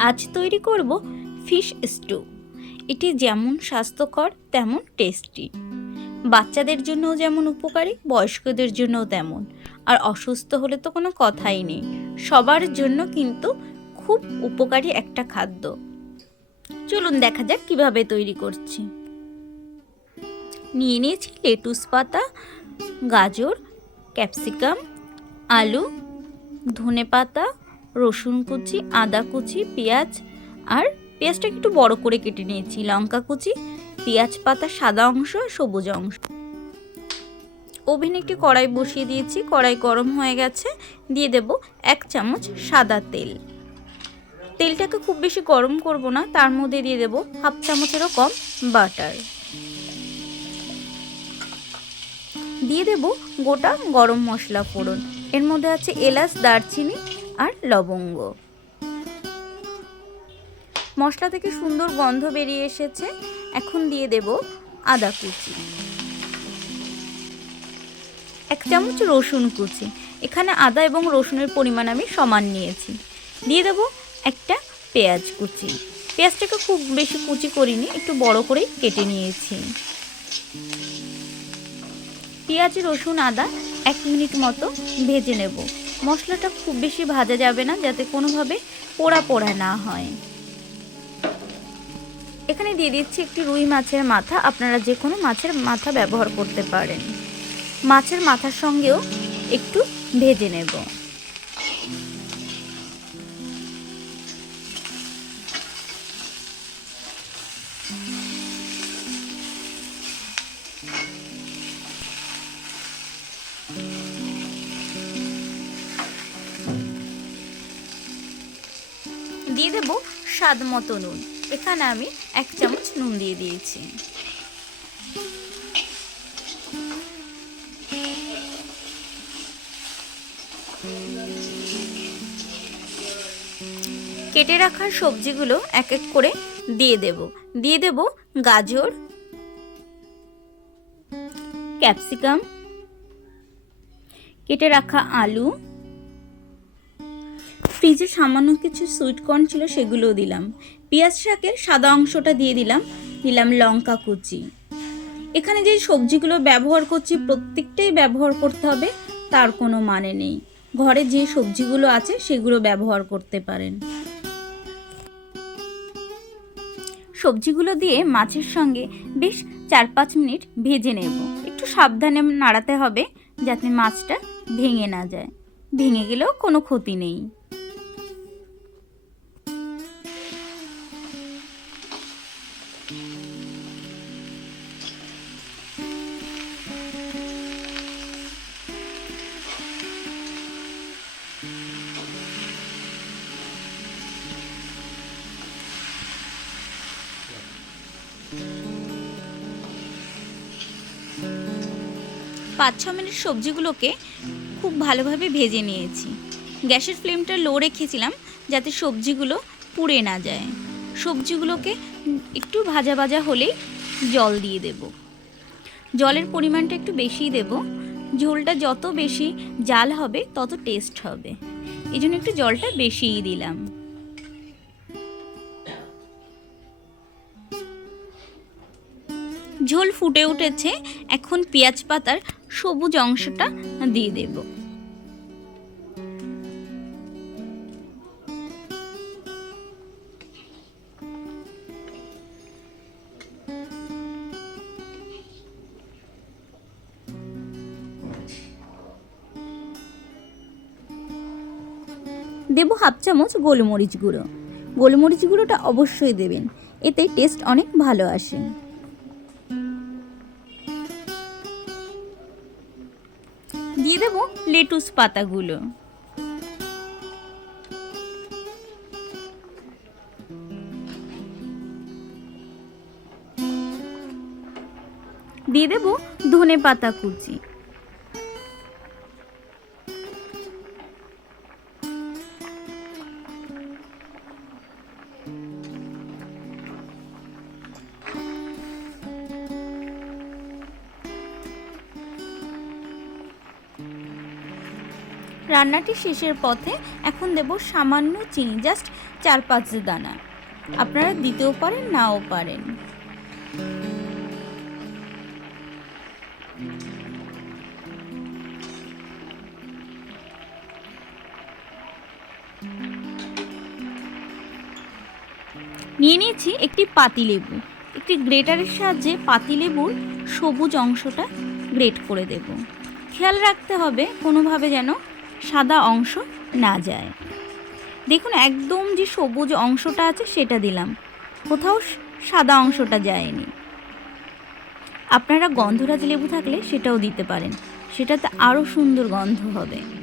আজ তৈরি করব ফিশ স্টু। এটি যেমন স্বাস্থ্যকর, তেমন টেস্টি। বাচ্চাদের জন্যও যেমন উপকারী, বয়স্কদের জন্যও তেমন। আর অসুস্থ হলে তো কোনো কথাই নেই। সবার জন্য কিন্তু খুব উপকারী একটা খাদ্য। চলুন দেখা যাক কীভাবে তৈরি করছি। নিয়ে নিয়েছি লেটুস পাতা, গাজর, ক্যাপসিকাম, আলু ধনে পাতা রসুন কুচি, আদা কুচি, পেঁয়াজ আর পেঁয়াজটা একটু বড় করে কেটে নিয়েছি। লঙ্কা কুচি, পেঁয়াজ পাতা সাদা অংশ আর সবুজ অংশ। ওভেনে একটি কড়াই বসিয়ে দিয়েছি। কড়াই গরম হয়ে গেছে। দিয়ে দেব এক চামচ সাদা তেল। তেলটাকে খুব বেশি গরম করব না। তার মধ্যে দিয়ে দেব হাফ চামচেরও কম বাটার। দিয়ে দেব গোটা গরম মশলা ফোড়ন। এর মধ্যে আছে এলাচ, দারচিনি আর লবঙ্গ। মশলা থেকে সুন্দর গন্ধ বেরিয়ে এসেছে। এখন দিয়ে দেব আদা কুচি। এক চামচ রসুন কুচি। এখানে আদা এবং রসুনের পরিমাণ আমি সমান নিয়েছি। দিয়ে দেব একটা পেঁয়াজ কুচি। পেঁয়াজটাকে খুব বেশি কুচি করিনি, একটু বড় করেই কেটে নিয়েছি। পেঁয়াজ, রসুন, আদা এক মিনিট মতো ভেজে নেব। মশলাটা খুব বেশি ভাজা যাবে না, যাতে কোনোভাবে পোড়া পোড়া না হয়। এখানে দিয়ে দিচ্ছি একটি রুই মাছের মাথা। আপনারা যে কোনো মাছের মাথা ব্যবহার করতে পারেন। মাছের মাথার সঙ্গেও একটু ভেজে নেব। দিয়ে দেব স্বাদ মতো নুন। এখানে আমি এক চামচ নুন দিয়ে দিয়েছি। কেটে রাখা সবজিগুলো এক এক করে দিয়ে দেব। দিয়ে দেব গাজর, ক্যাপসিকাম, কেটে রাখা আলু ফ্রিজে সামান্য কিছু সুইট কর্ন ছিল সেগুলোও দিলাম। পেঁয়াজ শাকের সাদা অংশটা দিয়ে দিলাম দিলাম লঙ্কা কুচি। এখানে যে সবজিগুলো ব্যবহার করছি, প্রত্যেকটাই ব্যবহার করতে হবে, তার কোনো মানে নেই। ঘরে যে সবজিগুলো আছে, সেগুলো ব্যবহার করতে পারেন। সবজিগুলো দিয়ে মাছের সঙ্গে বেশ চার পাঁচ মিনিট ভেজে নেব। একটু সাবধানে নাড়াতে হবে, যাতে মাছটা ভেঙে না যায়। ভেঙে গেলেও কোনো ক্ষতি নেই। পাঁচ, ছ মিনিট সবজিগুলোকে খুব ভালোভাবে ভেজে নিয়েছি। গ্যাসের ফ্লেমটা লো রেখেছিলাম যাতে সবজিগুলো পুড়ে না যায়। সবজিগুলোকে একটু ভাজা ভাজা হলেই জল দিয়ে দেব। জলের পরিমাণটা একটু বেশিই দেব। ঝোলটা যত বেশি জাল হবে, তত টেস্ট হবে। এই জন্য একটু জলটা বেশিই দিলাম। ঝোল ফুটে উঠেছে, এখন পেঁয়াজ পাতার সবুজ অংশটা দিয়ে দেব। দেবো হাফ চামচ গোলমরিচ গুঁড়ো। গোলমরিচ গুঁড়োটা অবশ্যই দেবেন, এতে টেস্ট অনেক ভালো আসে। দিয়ে দেব লেটুস পাতাগুলো। দিয়ে দেব ধনে পাতা কুচি। রান্নাটি শেষের পথে এখন দেব সামান্য চিনি, জাস্ট চার পাঁচ দানা। আপনারা দিতেও পারেন, নাও পারেন। নিয়ে নিয়েছি একটি পাতিলেবু। একটি গ্রেটারের সাহায্যে পাতিলেবুর সবুজ অংশটা গ্রেট করে দেব। খেয়াল রাখতে হবে কোনোভাবে যেন সাদা অংশ না যায়। দেখুন একদম যে সবুজ অংশটা আছে সেটা দিলাম। কোথাও সাদা অংশটা যায়নি। আপনারা গন্ধরাজ লেবু থাকলে সেটাও দিতে পারেন। সেটাতে আরও সুন্দর গন্ধ হবে।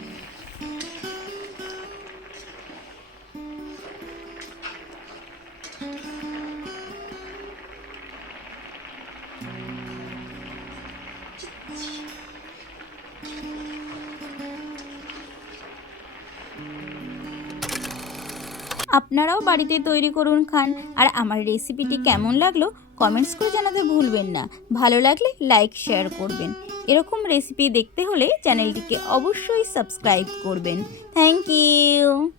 আপনারাও বাড়িতে তৈরি করুন খান। আর আমার রেসিপিটি কেমন লাগল কমেন্টস করে জানাতে ভুলবেন না। ভালো লাগলে লাইক শেয়ার করবেন। এরকম রেসিপি দেখতে হলে চ্যানেলটিকে অবশ্যই সাবস্ক্রাইব করবেন। Thank you